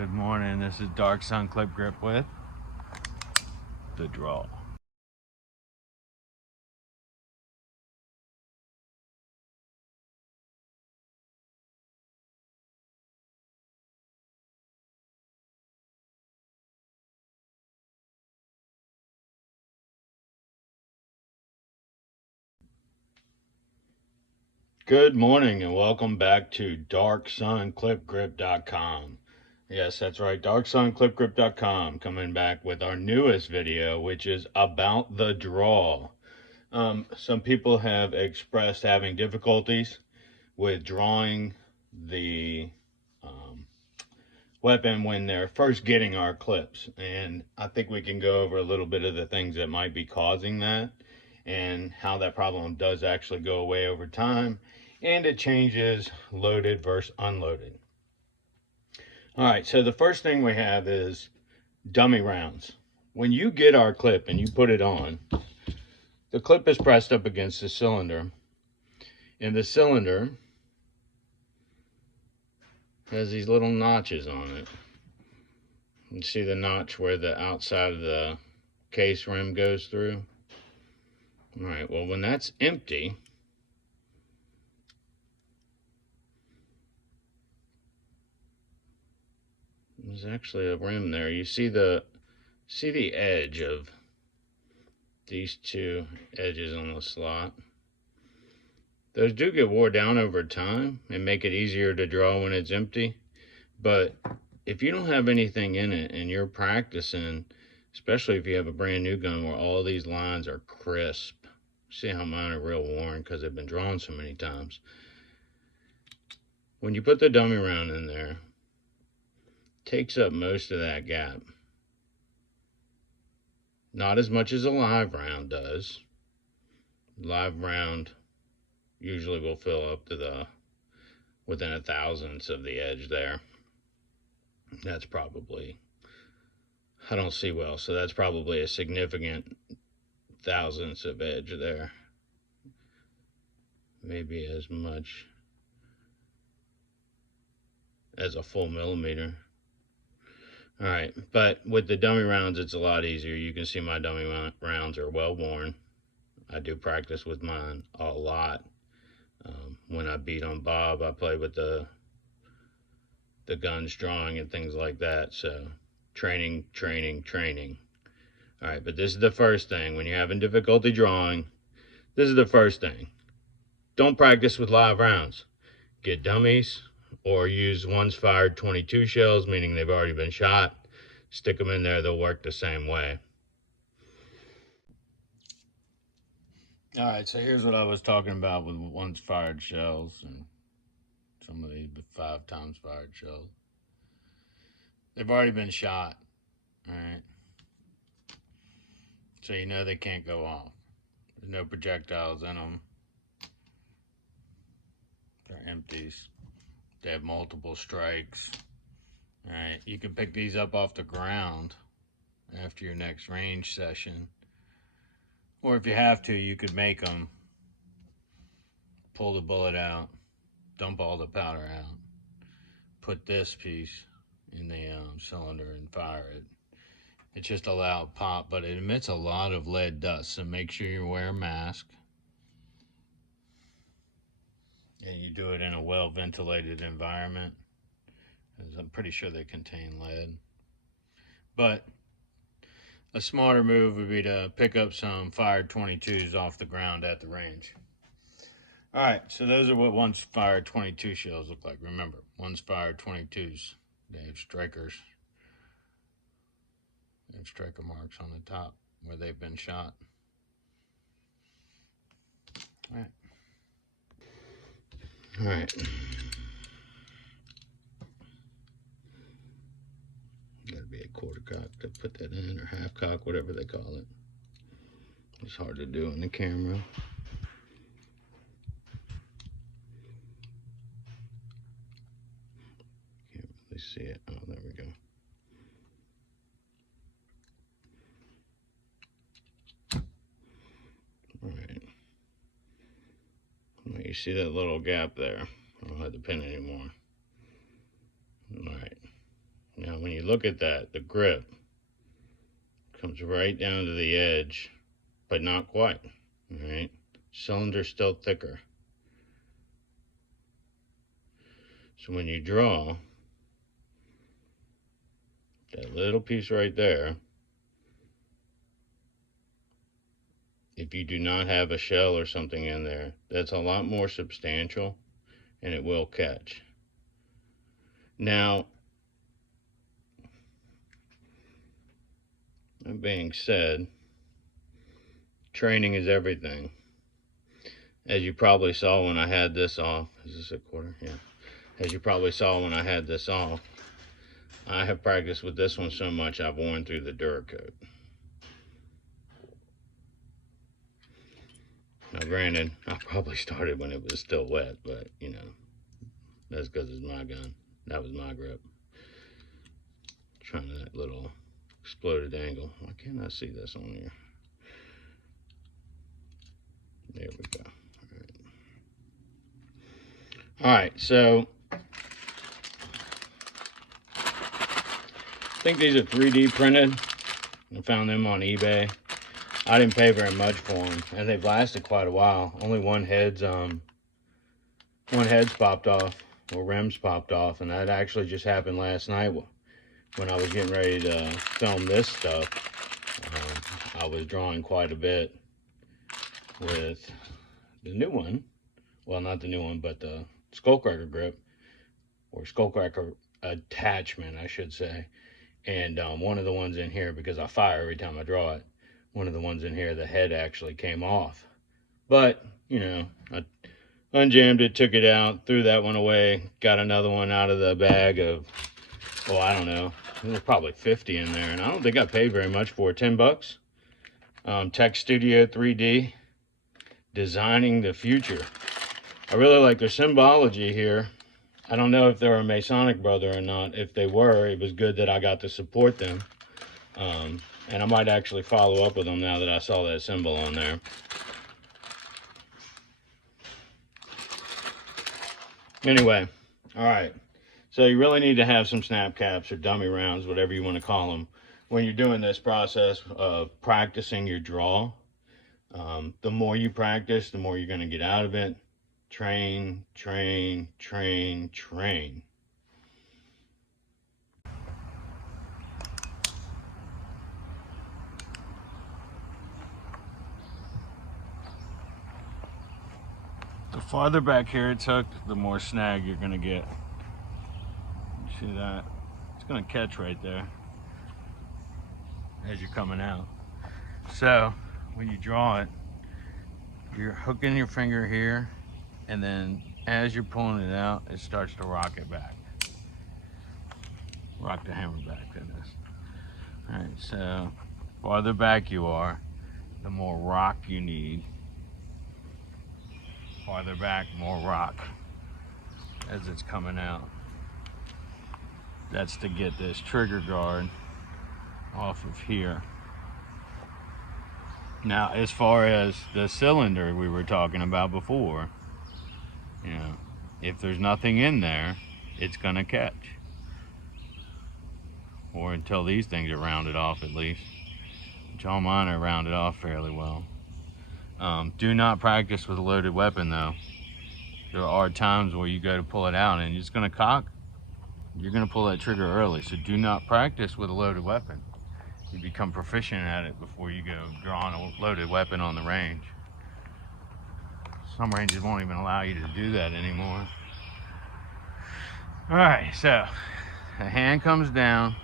Good morning, this is Dark Sun Clip Grip with the DRAWL. Good morning and welcome back to DarkSunClipGrip.com. Yes, that's right, DarkSunClipGrip.com, coming back with our newest video, which is about the DRAWL. Some people have expressed having difficulties with drawing the weapon when they're first getting our clips, and I think we can go over a little bit of the things that might be causing that and how that problem does actually go away over time, and it changes loaded versus unloaded. All right, so the first thing we have is dummy rounds. When you get our clip and you put it on, the clip is pressed up against the cylinder, and the cylinder has these little notches on it. You see the notch where the outside of the case rim goes through? All right, well, when that's empty, there's actually a rim there. You see the edge of these two edges on the slot. Those do get wore down over time and make it easier to draw when it's empty. But if you don't have anything in it and you're practicing, especially if you have a brand new gun where all these lines are crisp, see how mine are real worn because they've been drawn so many times. When you put the dummy round in there, it takes up most of that gap. Not as much as a live round does. Live round usually will fill up to within a thousandth of the edge there. That's probably, I don't see well, so that's probably a significant thousandths of edge there. Maybe as much as a full millimeter. All right, but with the dummy rounds, it's a lot easier. You can see my dummy rounds are well worn. I do practice with mine a lot. When I beat on Bob, I play with the guns drawing and things like that. So training. All right, but this is the first thing. When you're having difficulty drawing, this is the first thing. Don't practice with live rounds. Get dummies or use ones fired 22 shells, meaning they've already been shot. Stick them in there, they'll work the same way. All right, so here's what I was talking about with ones fired shells and some of these 5 times fired shells. They've already been shot, all right? So you know they can't go off. There's no projectiles in them. They're empties. They have multiple strikes. All right, you can pick these up off the ground after your next range session. Or if you have to, you could make them. Pull the bullet out, dump all the powder out, put this piece in the cylinder and fire it. It's just a loud pop, but it emits a lot of lead dust, so make sure you wear a mask. And you do it in a well-ventilated environment, because I'm pretty sure they contain lead. But a smarter move would be to pick up some fired 22s off the ground at the range. All right, so those are what ones fired 22 shells look like. Remember, ones fired 22s, they have strikers. They have striker marks on the top where they've been shot. All right. All right. Got to be a quarter cock to put that in, or half cock, whatever they call it. It's hard to do on the camera. Can't really see it. Oh, there we go. All right. Well, you see that little gap there? I don't have the pin anymore. All right. Now when you look at that, the grip comes right down to the edge, but not quite. All right, cylinder's still thicker. So when you draw, that little piece right there, if you do not have a shell or something in there, that's a lot more substantial and it will catch. Now, that being said, training is everything. As you probably saw when I had this off, is this a quarter? Yeah. As you probably saw when I had this off, I have practiced with this one so much I've worn through the Duracoat. Now granted, I probably started when it was still wet, but you know, that's because it's my gun. That was my grip. Trying that little exploded angle. Why can't I see this on here? There we go. All right, so I think these are 3D printed. I found them on eBay. I didn't pay very much for them, and they've lasted quite a while. Only one head's popped off, or rims popped off, and that actually just happened last night when I was getting ready to film this stuff. I was drawing quite a bit with the new one. Well, not the new one, but the skullcracker grip, or skullcracker attachment, I should say. And one of the ones in here, because I fire every time I draw it, one of the ones in here, the head actually came off. But, you know, I unjammed it, took it out, threw that one away, got another one out of the bag of, oh, I don't know, there was probably 50 in there, and I don't think I paid very much for it. 10 bucks. Tech Studio 3D, designing the future. I really like their symbology here. I don't know if they're a Masonic brother or not. If they were, it was good that I got to support them. And I might actually follow up with them now that I saw that symbol on there. Anyway, all right. So you really need to have some snap caps or dummy rounds, whatever you want to call them, when you're doing this process of practicing your draw. The more you practice, the more you're going to get out of it. Train, train, train, train. The farther back here it's hooked, the more snag you're going to get. See that? It's going to catch right there as you're coming out. So when you draw it, you're hooking your finger here, and then as you're pulling it out, it starts to rock it back. Rock the hammer back, that is. All right, so farther back you are, the more rock you need. Farther back, more rock as it's coming out. That's to get this trigger guard off of here. Now, as far as the cylinder we were talking about before, you know, if there's nothing in there, it's gonna catch. Or until these things are rounded off, at least. Which all mine are rounded off fairly well. Do not practice with a loaded weapon though. There are times where you go to pull it out and it's gonna cock. You're gonna pull that trigger early, so do not practice with a loaded weapon. You become proficient at it before you go drawing a loaded weapon on the range. Some ranges won't even allow you to do that anymore. All right, so the hand comes down,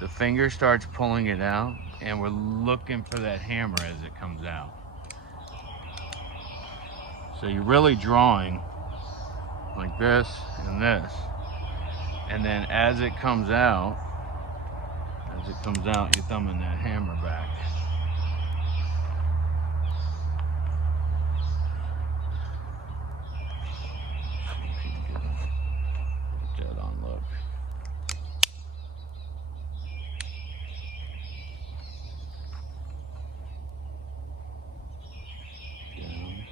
the finger starts pulling it out, and we're looking for that hammer as it comes out. So you're really drawing like this and this. And then as it comes out, you're thumbing that hammer back. Get that on look. Down.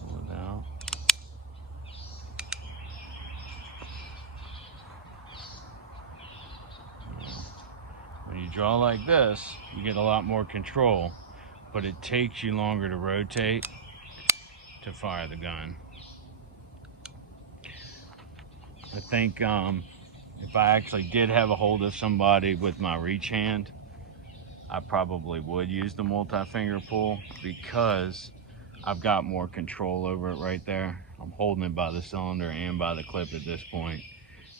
Pull it out. draw like this, you get a lot more control, but it takes you longer to rotate to fire the gun. I think if I actually did have a hold of somebody with my reach hand, I probably would use the multi-finger pull because I've got more control over it right there. I'm holding it by the cylinder and by the clip at this point,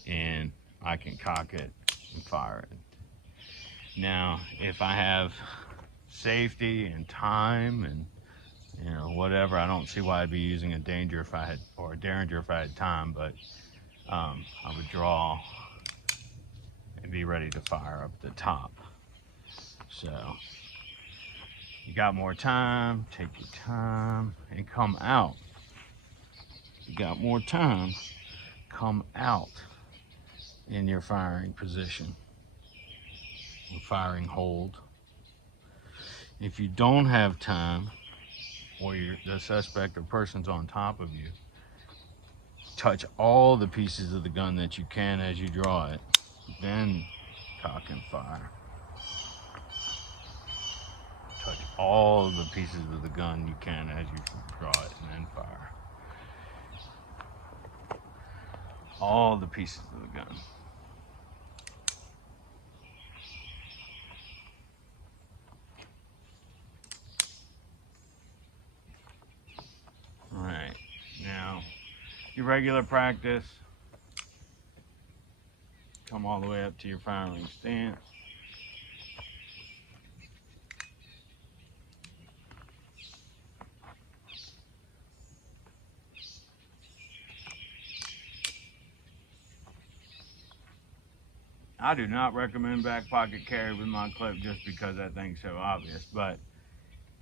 and I can cock it and fire it. Now, if I have safety and time and whatever, I don't see why I'd be using a Danger if I had, or a Derringer if I had time, but I would draw and be ready to fire up the top. So you got more time, take your time and come out. You got more time, come out in your firing position, or firing hold. If you don't have time, or the suspect or person's on top of you, touch all the pieces of the gun that you can as you draw it, then cock and fire. Touch all the pieces of the gun you can as you draw it, and then fire. All the pieces of the gun. All right, now your regular practice, come all the way up to your firing stance. I do not recommend back pocket carry with my clip just because that thing's so obvious, but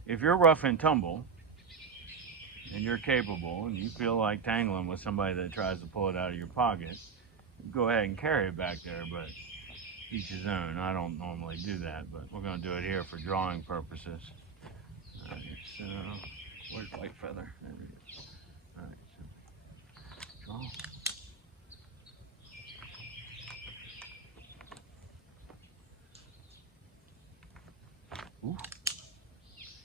if you're rough and tumble and you're capable and you feel like tangling with somebody that tries to pull it out of your pocket, go ahead and carry it back there, but each his own. I don't normally do that, but we're going to do it here for drawing purposes. All right, so where's white feather? There it is. All right, so draw. Ooh,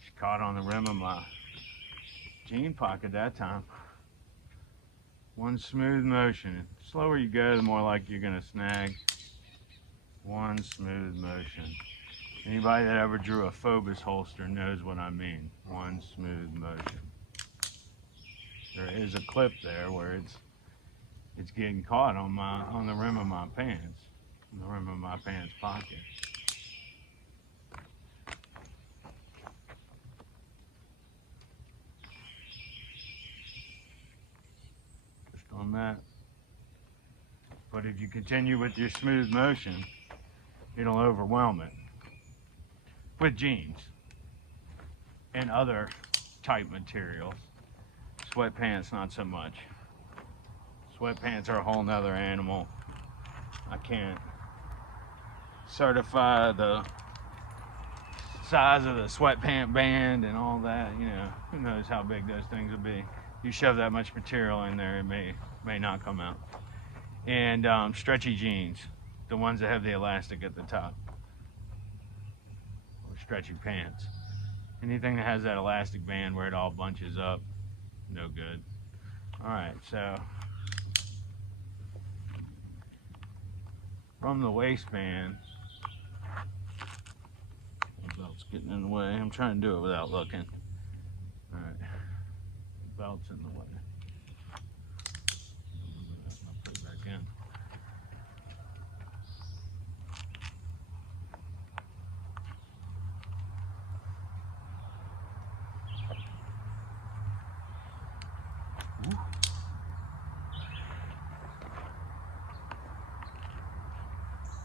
she caught on the rim of my jean pocket that time. One smooth motion. The slower you go, the more like you're gonna snag. One smooth motion. Anybody that ever drew a Phobos holster knows what I mean. One smooth motion. There is a clip there where it's getting caught on the rim of my pants, on the rim of my pants pocket. On that. But if you continue with your smooth motion, it'll overwhelm it. With jeans and other tight materials. Sweatpants, not so much. Sweatpants are a whole nother animal. I can't certify the size of the sweatpant band and all that, who knows how big those things will be. You shove that much material in there, it may not come out. And stretchy jeans, the ones that have the elastic at the top, or stretchy pants. Anything that has that elastic band where it all bunches up, no good. All right, so from the waistband, the belt's getting in the way. I'm trying to do it without looking. All right. Belt's in the way. I'll put it back in. Ooh.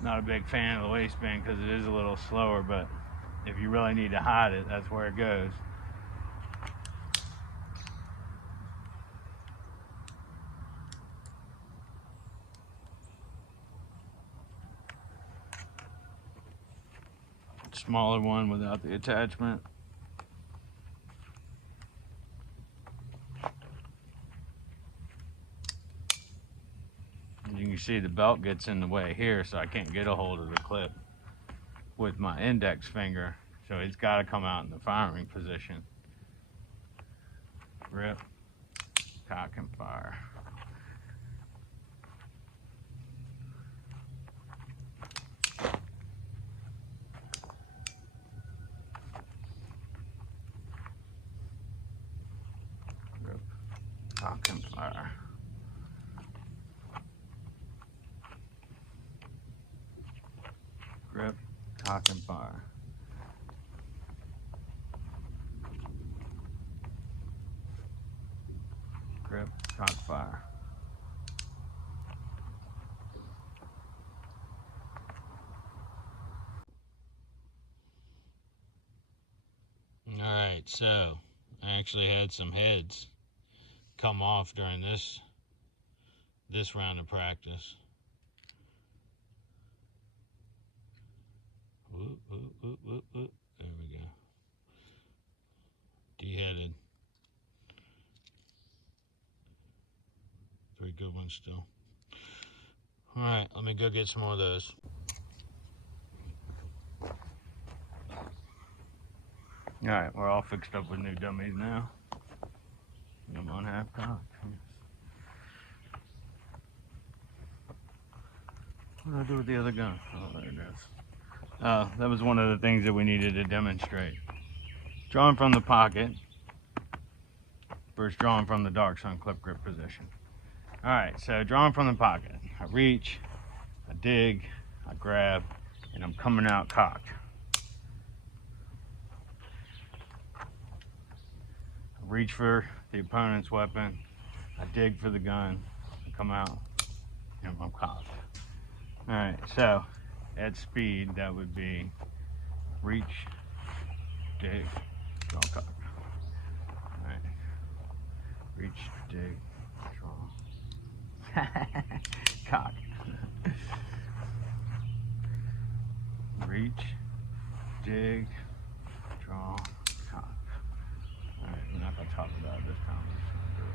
Not a big fan of the waistband because it is a little slower, but if you really need to hide it, that's where it goes. Smaller one without the attachment. As you can see, the belt gets in the way here, so I can't get a hold of the clip with my index finger, so it's got to come out in the firing position. Grip, cock and fire. Grip, cock and fire. Grip, cock and fire. Grip, cock, fire. Alright, so I actually had some heads come off during this round of practice. Whoop, whoop, whoop, whoop, whoop. There we go. De-headed. Pretty good one still. Alright, let me go get some more of those. Alright, we're all fixed up with new dummies now. I'm on half cocked. What did I do with the other gun? Oh, there it is. That was one of the things that we needed to demonstrate. Drawing from the pocket versus drawing from the dark sun clip grip position. Alright, so drawing from the pocket. I reach, I dig, I grab, and I'm coming out cocked. I reach for the opponent's weapon, I dig for the gun, I come out, and I'm cocked. Alright, so at speed, that would be reach, dig, draw, cock. Alright, reach, dig, draw. Cock. Reach, dig, draw, cock. Alright, we're not going to talk about it this time. We're just going to do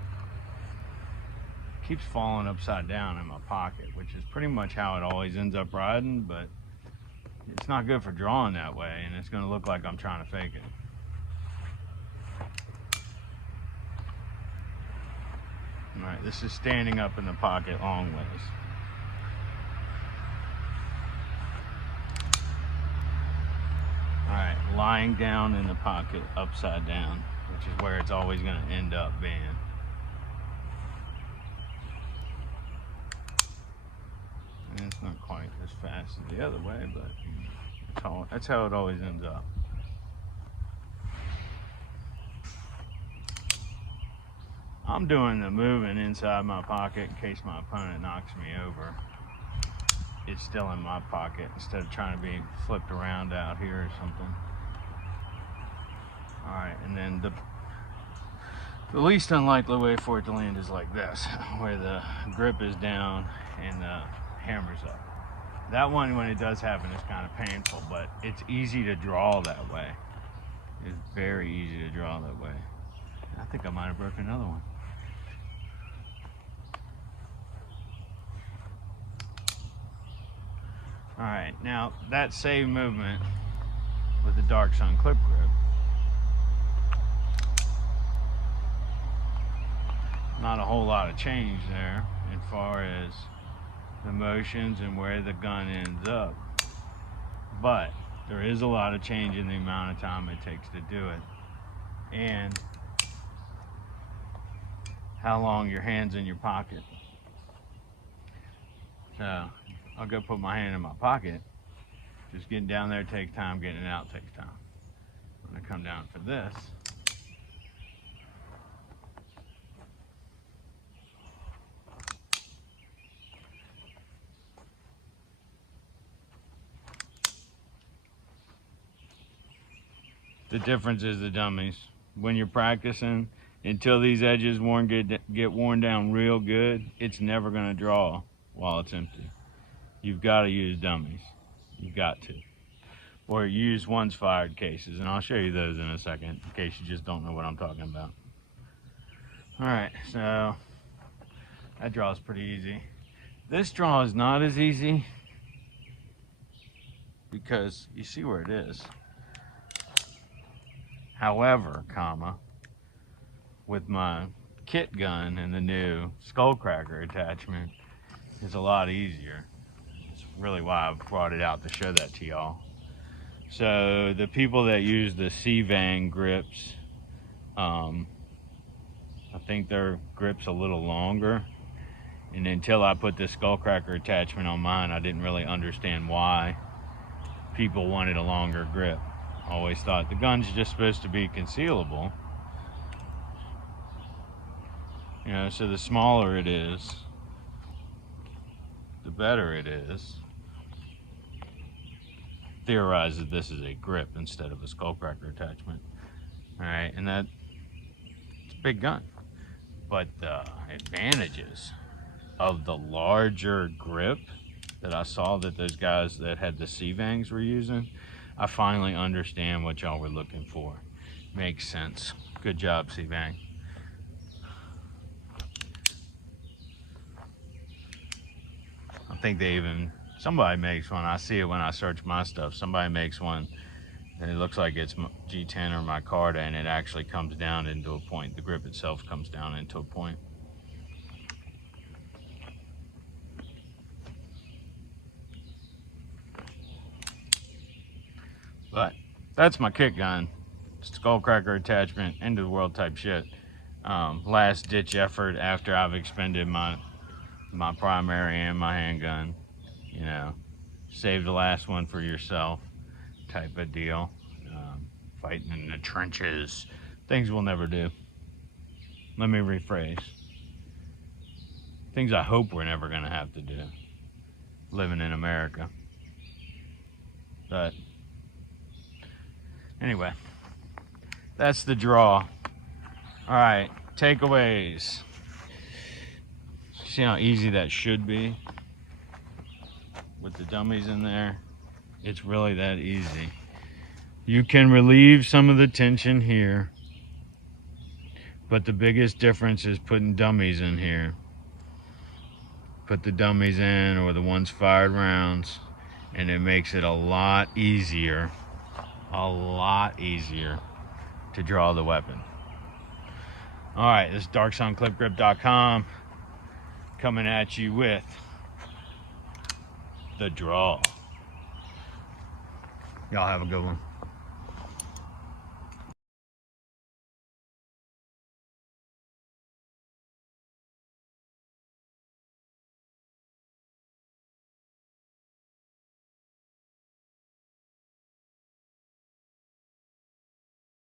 it. Keeps falling upside down in my pocket, which is pretty much how it always ends up riding, but it's not good for drawing that way, and it's going to look like I'm trying to fake it. Alright, this is standing up in the pocket long ways. Alright, lying down in the pocket upside down, which is where it's always going to end up being. And it's not quite as fast as the other way, but that's how it always ends up. I'm doing the moving inside my pocket in case my opponent knocks me over. It's still in my pocket instead of trying to be flipped around out here or something. Alright, and then the least unlikely way for it to land is like this, where the grip is down and the hammer's up. That one, when it does happen, is kind of painful, but it's easy to draw that way. It's very easy to draw that way. I think I might have broken another one. Alright, now that same movement with the dark sun clip grip, not a whole lot of change there as far as the motions and where the gun ends up, but there is a lot of change in the amount of time it takes to do it and how long your hand's in your pocket. So I'll go put my hand in my pocket. Just getting down there takes time, getting it out takes time. When I come down for this, the difference is the dummies. When you're practicing, until these edges get worn down real good, it's never going to draw while it's empty. You've got to use dummies. You've got to. Or use once fired cases, and I'll show you those in a second in case you just don't know what I'm talking about. Alright, so that draw is pretty easy. This draw is not as easy. because you see where it is. However, with my kit gun and the new skullcracker attachment, it's a lot easier. It's really why I brought it out to show that to y'all. So the people that use the DSOVN grips, I think their grip's a little longer. And until I put this skullcracker attachment on mine, I didn't really understand why people wanted a longer grip. I always thought the gun's just supposed to be concealable. You know, so the smaller it is, the better it is. Theorize that this is a grip instead of a skullcracker attachment. Alright, and it's a big gun. But the advantages of the larger grip that I saw that those guys that had the DSOVNs were using, I finally understand what y'all were looking for. Makes sense. Good job, DSOVN. I think they even, somebody makes one, I see it when I search my stuff, somebody makes one and it looks like it's G10 or micarta, and it actually comes down into a point. The grip itself comes down into a point. But that's my kit gun. Skullcracker attachment, end of the world type shit. Last ditch effort after I've expended my primary and my handgun. You know, save the last one for yourself type of deal. Fighting in the trenches, things we'll never do. Let me rephrase. Things I hope we're never gonna have to do, living in America. But anyway, that's the draw. All right, takeaways. See how easy that should be with the dummies in there? It's really that easy. You can relieve some of the tension here, but the biggest difference is putting dummies in here. Put the dummies in, or the ones fired rounds, and it makes it a lot easier to draw the weapon. All right, this is darksunclipgrip.com coming at you with the DRAWL. Y'all have a good one.